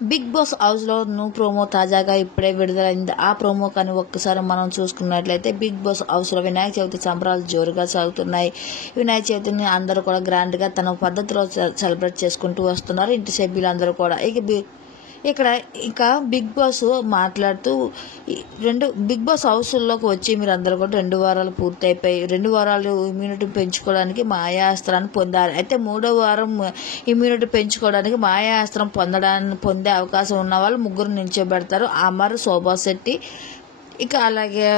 Big boss హౌస్లో promo తాజాగా ఇప్పుడే విడుదలైంది. ఆ ప్రోమో కానీ ఒక్కసారి మనం చూసుకున్నట్లయితే బిగ్ బాస్ హౌస్లో వినాయక చవితి సంబరాలు జోరుగా సాగుతున్నాయి. వినాయక చవితిని అందరూ కూడా గ్రాండ్గా తన పద్ధతిలో సెలబ్రేట్ చేసుకుంటూ వస్తున్నారు ఇంటి సభ్యులందరూ కూడా. ఇక బిగ్ బాస్ మాట్లాడుతూ బిగ్ బాస్ హౌస్లోకి వచ్చి మీరు అందరూ కూడా 2 వారాలు పూర్తయిపోయి 2 వారాలు ఇమ్యూనిటీ పెంచుకోవడానికి మాయాస్త్రాన్ని పొందారు. అయితే 3వ వారం ఇమ్యూనిటీ పెంచుకోవడానికి మాయాస్త్రం పొందే అవకాశం ఉన్న వాళ్ళు 3 నిల్చోబెడతారు. అమర్, శోభా శెట్టి, ఇక అలాగే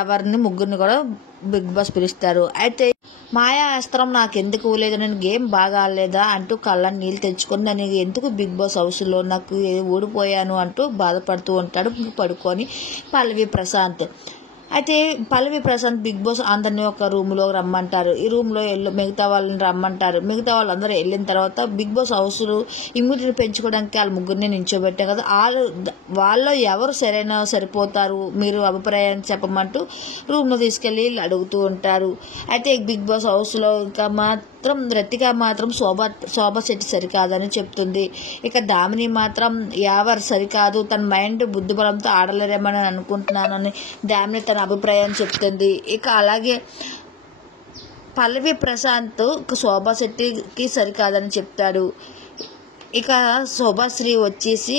ఎవరిని 3 కూడా బిగ్ బాస్ పిలుస్తారు. అయితే మాయా అస్త్రం నాకెందుకు లేదు, నేను గేమ్ బాగా ఆడలేదా అంటూ కళ్ళ నీళ్ళు తెచ్చుకొని నేను ఎందుకు బిగ్ బాస్ హౌస్లో నాకు ఓడిపోయాను అంటూ బాధపడుతూ ఉంటాడు పడుకొని పల్లవి ప్రశాంత్. అయితే పల్లవి ప్రశాంత్ బిగ్ బాస్ అందరినీ ఒక రూమ్లో రమ్మంటారు. ఈ రూమ్లో మిగతా వాళ్ళని రమ్మంటారు. మిగతా వాళ్ళందరూ వెళ్ళిన తర్వాత బిగ్ బాస్ హౌస్లో ఇమ్యూనిటీ పెంచుకోవడానికి వాళ్ళ 3 నిల్చోబెట్టాం కదా, వాళ్ళు ఎవరు సరిపోతారు మీరు అభిప్రాయం చెప్పమంటూ రూమ్లో తీసుకెళ్ళి అడుగుతూ ఉంటారు. అయితే బిగ్ బాస్ హౌస్లో రతిక మాత్రం శోభా శెట్టి సరికాదని చెప్తుంది. ఇక దామిని మాత్రం ఎవరు సరికాదు, తన మైండ్ బుద్ధిబలంతో ఆడలేరేమని అనుకుంటున్నానని దామిని తన అభిప్రాయం చెప్తుంది. ఇక అలాగే పల్లవి ప్రశాంత్ శోభా శెట్టికి సరికాదని చెప్తాడు. ఇక శోభాశ్రీ వచ్చేసి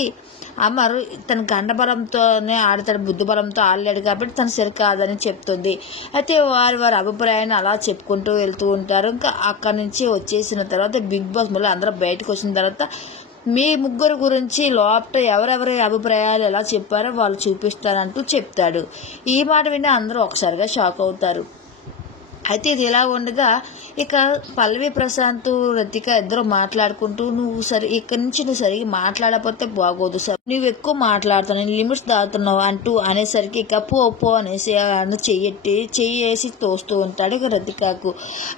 అమర్ తన గండబలంతోనే ఆడతాడు, బుద్ధిబలంతో ఆడలేడు కాబట్టి తను సరికాదని చెప్తుంది. అయితే వారి అభిప్రాయాన్ని అలా చెప్పుకుంటూ వెళ్తూ ఉంటారు. ఇంకా అక్కడి నుంచి వచ్చేసిన తర్వాత బిగ్ బాస్ మళ్ళీ అందరూ బయటకు వచ్చిన తర్వాత మీ 3 గురించి లోపల ఎవరెవరి అభిప్రాయాలు ఎలా చెప్పారో వాళ్ళు చూపిస్తారంటూ చెప్తాడు. ఈ మాట విని అందరూ ఒకసారిగా షాక్ అవుతారు. అయితే ఇది ఇలా ఉండగా ఇక పల్లవి ప్రశాంత్ రతిక ఇద్దరు మాట్లాడుకుంటూ ఇక్కడి నుంచి నువ్వు సరిగ్గా మాట్లాడకపోతే బాగోదు సార్, నువ్వు ఎక్కువ మాట్లాడుతున్నావు, లిమిట్స్ దాటుతున్నావు అంటూ అనేసరికి ఇక పో అనేసి చెయ్యేసి తోస్తూ ఉంటాడు ఇక రతికకు.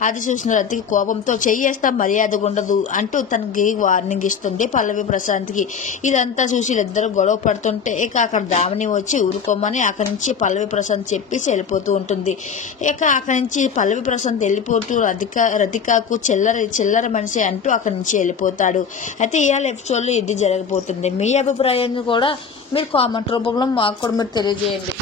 అది చూసిన రతిక కోపంతో చెయ్యేస్తా మర్యాదగా ఉండదు అంటూ తనకి వార్నింగ్ ఇస్తుంది పల్లవి ప్రశాంత్కి. ఇదంతా చూసి ఇద్దరు గొడవ పడుతుంటే ఇక అక్కడ దామిని వచ్చి ఊరుకోమని అక్కడి నుంచి పల్లవి ప్రశాంత్ చెప్పేసి వెళ్ళిపోతూ ఉంటుంది. ఇక అక్కడి నుంచి పల్లవి ప్రశాంత్ వెళ్ళిపోతూ రతికకు చిల్లర మనిషి అంటూ అక్కడి నుంచి వెళ్ళిపోతాడు. అయితే ఇవాళ ఎపిసోడ్లో ఇది జరగబోతుంది. మీ అభిప్రాయాన్ని కూడా మీరు కామెంట్ రూపంలో మాకు కూడా మీరు తెలియజేయండి.